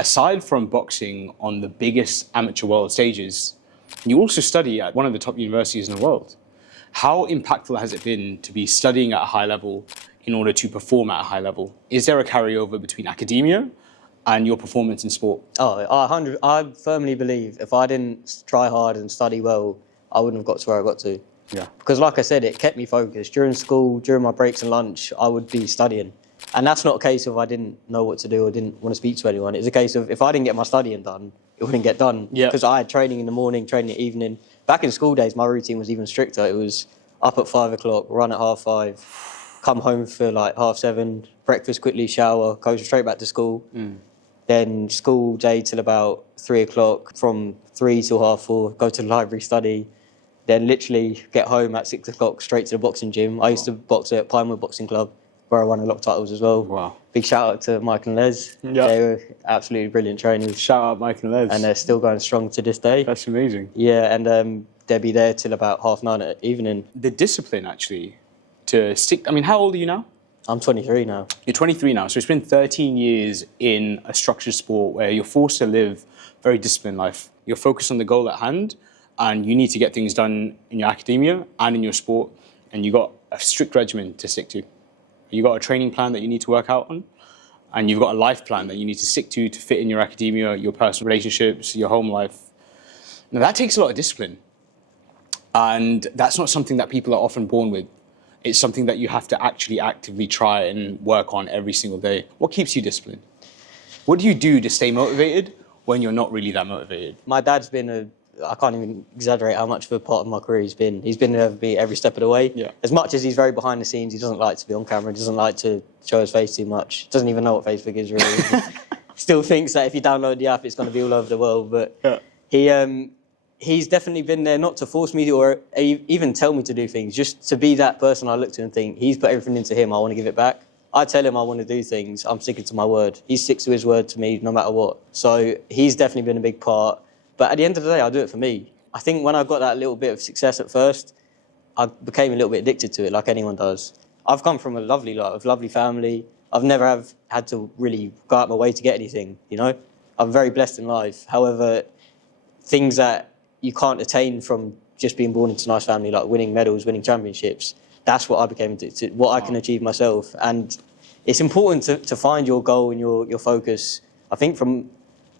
aside from boxing on the biggest amateur world stages, you also study at one of the top universities in the world. How impactful has it been to be studying at a high level in order to perform at a high level? Is there a carryover between academia and your performance in sport? I firmly believe if I didn't try hard and study well, I wouldn't have got to where I got to. Yeah. Because like I said, it kept me focused. During school, during my breaks and lunch, I would be studying. And that's not a case of I didn't know what to do or didn't want to speak to anyone. It's a case of if I didn't get my studying done, it wouldn't get done. Because I had training in the morning, training in the evening. Back in school days, my routine was even stricter. It was up at 5 o'clock, run at 5:30, come home for like 7:30, breakfast quickly, shower, go straight back to school. Then school day till about 3 o'clock, from 3 till 4:30, go to the library, study. Then literally get home at 6 o'clock, straight to the boxing gym. I used to box at Pinewood Boxing Club, where I won a lot of titles as well. Wow. Big shout out to Mike and Les. They were absolutely brilliant trainers. Shout out Mike and Les. And they're still going strong to this day. That's amazing. Yeah, and they'll be there till about 9:30 at evening. The discipline, actually, to stick... I mean, how old are you now? I'm 23 now. You're 23 now, so it's been 13 years in a structured sport where you're forced to live a very disciplined life. You're focused on the goal at hand, and you need to get things done in your academia and in your sport, and you got a strict regimen to stick to. You got a training plan that you need to work out on, and you've got a life plan that you need to stick to fit in your academia, your personal relationships, your home life. Now that takes a lot of discipline, and that's not something that people are often born with. It's something that you have to actually actively try and work on every single day. What keeps you disciplined? What do you do to stay motivated when you're not really that motivated? My dad's been I can't even exaggerate how much of a part of my career he's been. He's been there with me every step of the way. Yeah. As much as he's very behind the scenes, he doesn't like to be on camera, he doesn't like to show his face too much. Doesn't even know what Facebook is really. Still thinks that if you download the app, it's going to be all over the world. But he's definitely been there, not to force me to, or even tell me to do things, just to be that person I look to and think, he's put everything into him, I want to give it back. I tell him I want to do things, I'm sticking to my word. He sticks to his word to me no matter what. So he's definitely been a big part. But at the end of the day, I do it for me. I think when I got that little bit of success at first, I became a little bit addicted to it, like anyone does. I've come from a lovely life, lovely family. I've never had to really go out my way to get anything, you know? I'm very blessed in life. However, things that you can't attain from just being born into a nice family, like winning medals, winning championships, that's what I became addicted to, what I can achieve myself. And it's important to find your goal and your focus, I think, from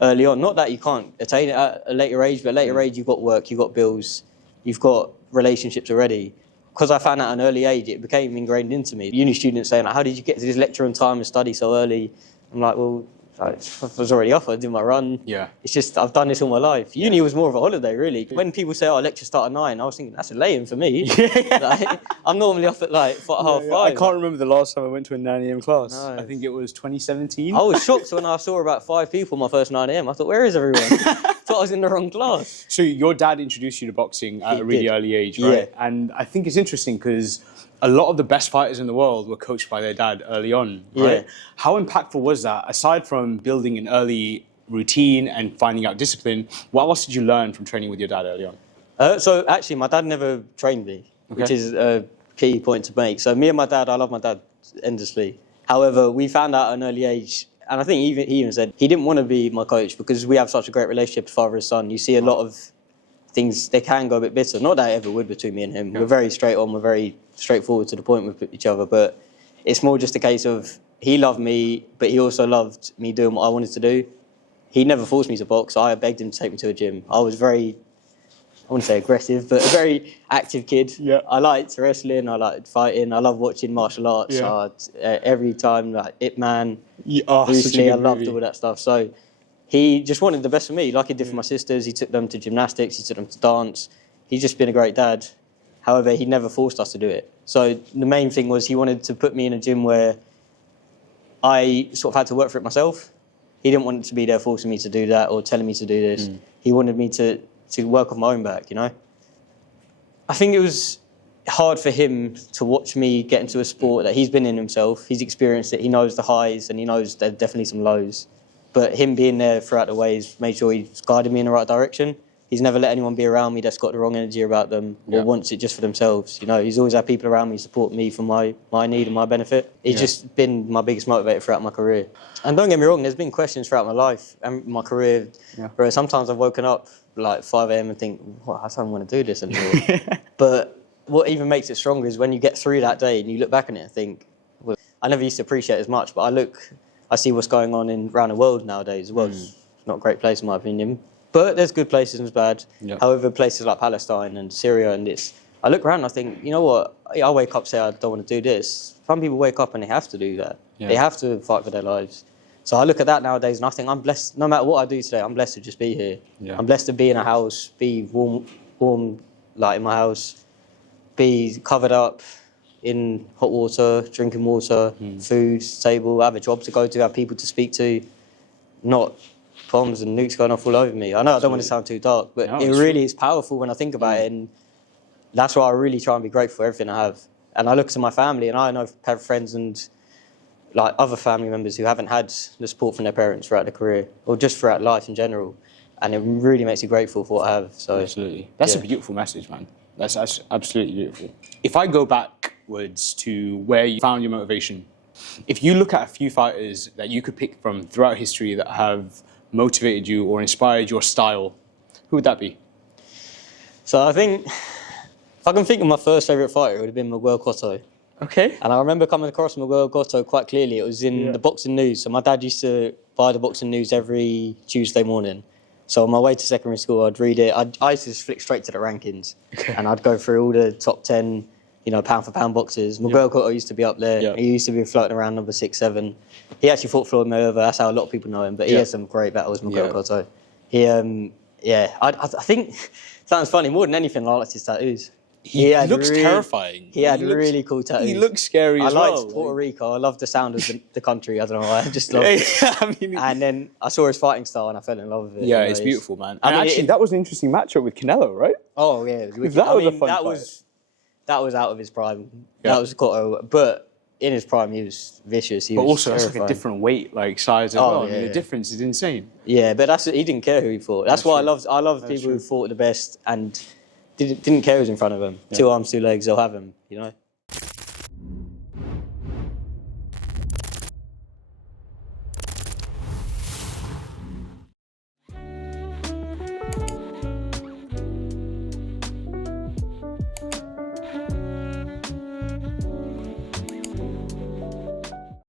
early on. Not that you can't attain it at a later age, but at a later age, you've got work, you've got bills, you've got relationships already. Because I found out at an early age, it became ingrained into me. Uni students saying, like, how did you get to this lecture on time and study so early? I'm like, well, I was already off, I did my run. Yeah. It's just, I've done this all my life. Uni was more of a holiday, really. When people say, oh, lecture start at 9, I was thinking, that's a lay-in for me. Like, I'm normally off at like 4:30. I can't remember the last time I went to a 9 a.m. class. No. I think it was 2017. I was shocked when I saw about 5 people my first 9 a.m. I thought, where is everyone? I thought I was in the wrong class. So your dad introduced you to boxing at a really early age, right? Yeah. And I think it's interesting because a lot of the best fighters in the world were coached by their dad early on, right? Yeah. How impactful was that? Aside from building an early routine and finding out discipline, what else did you learn from training with your dad early on? So actually, my dad never trained me, which is a key point to make. So me and my dad, I love my dad endlessly. However, we found out at an early age, and I think he even said he didn't want to be my coach because we have such a great relationship as father and son. You see a lot of things, they can go a bit bitter. Not that it ever would between me and him. Yeah. We're very straight on, we're very straightforward to the point with each other, but it's more just a case of he loved me, but he also loved me doing what I wanted to do. He never forced me to box. I begged him to take me to a gym. I was very, I wouldn't say aggressive, but a very active kid. Yeah. I liked wrestling, I liked fighting, I love watching martial arts. Yeah. Every time, like Ip Man, Bruce Lee, I loved all that stuff. So he just wanted the best for me, like he did for my sisters. He took them to gymnastics, he took them to dance. He's just been a great dad. However, he never forced us to do it. So the main thing was he wanted to put me in a gym where I sort of had to work for it myself. He didn't want to be there forcing me to do that or telling me to do this. He wanted me to work off my own back, you know? I think it was hard for him to watch me get into a sport that he's been in himself. He's experienced it. He knows the highs and he knows there's definitely some lows. But him being there throughout the ways made sure he's guided me in the right direction. He's never let anyone be around me that's got the wrong energy about them or wants it just for themselves. You know, he's always had people around me support me for my need and my benefit. He's just been my biggest motivator throughout my career. And don't get me wrong, there's been questions throughout my life and my career where sometimes I've woken up like 5 a.m. and think, I don't want to do this anymore. But what even makes it stronger is when you get through that day and you look back on it and think, well, I never used to appreciate it as much, but I see what's going on around the world nowadays. The world's not a great place in my opinion. But there's good places and bad. However, places like Palestine and Syria I look around and I think, you know what, I wake up and say I don't want to do this. Some people wake up and they have to do that. They have to fight for their lives. So I look at that nowadays and I think I'm blessed, no matter what I do today, I'm blessed to just be here. I'm blessed to be in a house, be warm like in my house, be covered up in hot water, drinking water, food, table, have a job to go to, have people to speak to, not bombs and nukes going off all over me. I know I don't want to sound too dark, but it really is powerful when I think about it, and that's why I really try and be grateful for everything I have. And I look to my family, and I know friends and like other family members who haven't had the support from their parents throughout their career, or just throughout life in general, and it really makes you grateful for what I have. So absolutely, that's a beautiful message, man. That's absolutely beautiful. If I go backwards to where you found your motivation, if you look at a few fighters that you could pick from throughout history that have motivated you or inspired your style, who would that be? So I think, if I can think of my first favourite fighter, it would have been Miguel Cotto. Okay. And I remember coming across Miguel Cotto quite clearly. It was in the boxing news. So my dad used to buy the boxing news every Tuesday morning. So on my way to secondary school, I'd read it. I used to just flick straight to the rankings. And I'd go through all the top 10, pound for pound boxers. Miguel Cotto used to be up there. He used to be floating around number 6, 7. He actually fought Floyd Mayweather. That's how a lot of people know him. But he had some great battles, Miguel Cotto. I think, sounds funny, more than anything, I liked his tattoos. He looks terrifying. He had really cool tattoos. He looks scary as well. I liked Puerto Rico. I loved the sound of the country. I don't know why. I just loved it. And then I saw his fighting style and I fell in love with it. Yeah, it's beautiful, man. And actually, that was an interesting matchup with Canelo, right? Oh, yeah. That was a fun fight. That was out of his prime. That was Cotto. But in his prime, he was vicious. But also, it's like a different weight, size as well. The difference is insane. Yeah, but he didn't care who he fought. That's why I love people who fought the best and didn't care who's in front of them. 2 arms, 2 legs, they'll have him,